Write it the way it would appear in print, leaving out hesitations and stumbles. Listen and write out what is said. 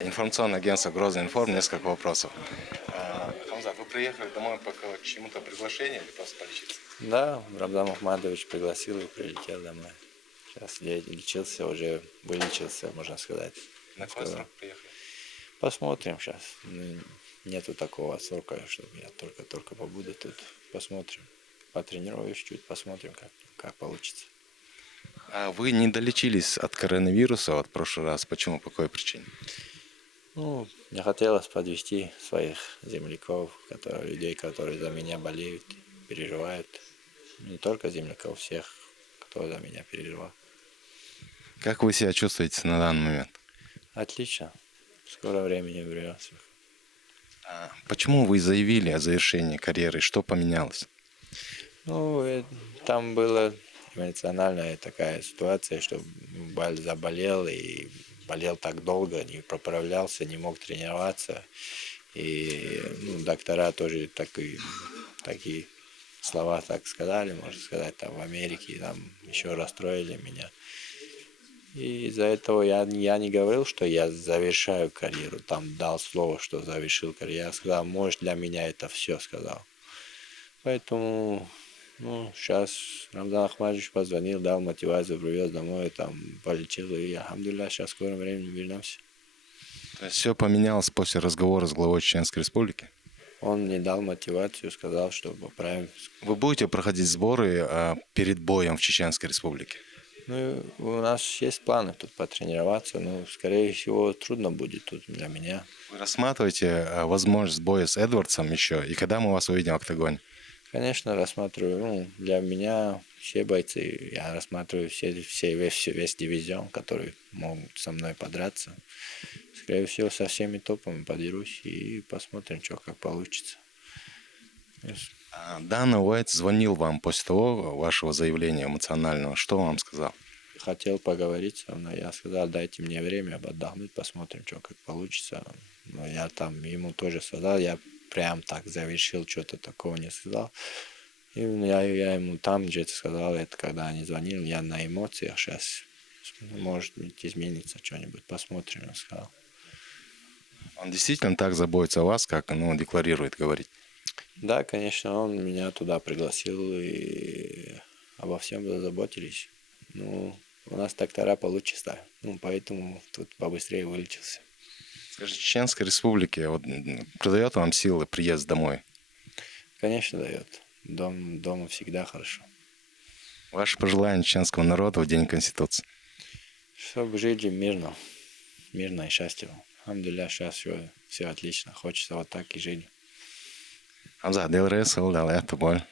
Информационное агентство «Грозный информ». Несколько вопросов. Хамзат, вы приехали домой по чему-то приглашению или просто полечиться? Да, Рамзан Ахмадович пригласил и прилетел домой. Сейчас я лечился, уже вылечился, можно сказать. На какой Сказал. срок приехали? Посмотрим сейчас. Нету такого срока, чтобы я только побуду тут. Посмотрим. Потренируюсь чуть, посмотрим, как получится. А вы не долечились от коронавируса в прошлый раз. Почему? По какой причине? Ну, мне хотелось подвести своих земляков, людей, которые за меня болеют, переживают. Не только земляков, всех, кто за меня переживал. Как вы себя чувствуете на данный момент? Отлично. В скором времени вернемся. Почему вы заявили о завершении карьеры? Что поменялось? Ну, там была эмоциональная такая ситуация, что заболел и болел так долго, не поправлялся, не мог тренироваться. И доктора тоже такие слова так сказали, можно сказать, там в Америке, там еще расстроили меня. И из-за этого я не говорил, что я завершаю карьеру, там дал слово, что завершил карьеру. Я сказал, может, для меня это все, сказал. Поэтому, сейчас Рамзан Ахмадович позвонил, дал мотивацию, привез домой, там, полечил, и, алхамдулилля, сейчас в скором времени вернемся. То есть все поменялось после разговора с главой Чеченской Республики? Он мне дал мотивацию, сказал, что поправим. Вы будете проходить сборы перед боем в Чеченской Республике? Ну, у нас есть планы тут потренироваться, но, скорее всего, трудно будет тут для меня. Вы рассматриваете возможность боя с Эдвардсом еще? И когда мы вас увидим в октагоне? Конечно, рассматриваю, для меня все бойцы, я рассматриваю весь дивизион, который могут со мной подраться. Скорее всего, со всеми топами подерусь и посмотрим, что как получится. Дана Уайт звонил вам после того вашего заявления эмоционального. Что он вам сказал? Хотел поговорить со мной, я сказал, дайте мне время отдохнуть, посмотрим, что как получится. Но я там ему тоже сказал, я прям так завершил, что-то такого не сказал. И я ему там где-то сказал, это когда они звонили, я на эмоциях сейчас, может быть, изменится что-нибудь, посмотрим, я сказал. Он действительно так заботится о вас, как декларирует говорить? Да, конечно, он меня туда пригласил и обо всем заботились. У нас доктора получше стали, поэтому тут побыстрее вылечился. Скажите, Чеченской Республике придает вам силы приезд домой? Конечно, дает. Дома всегда хорошо. Ваше пожелание чеченскому народу в День Конституции? Чтобы жили мирно и счастливо. Алхамдулилля, сейчас все отлично. Хочется вот так и жить. Хамза, дел ресел, дал это боль.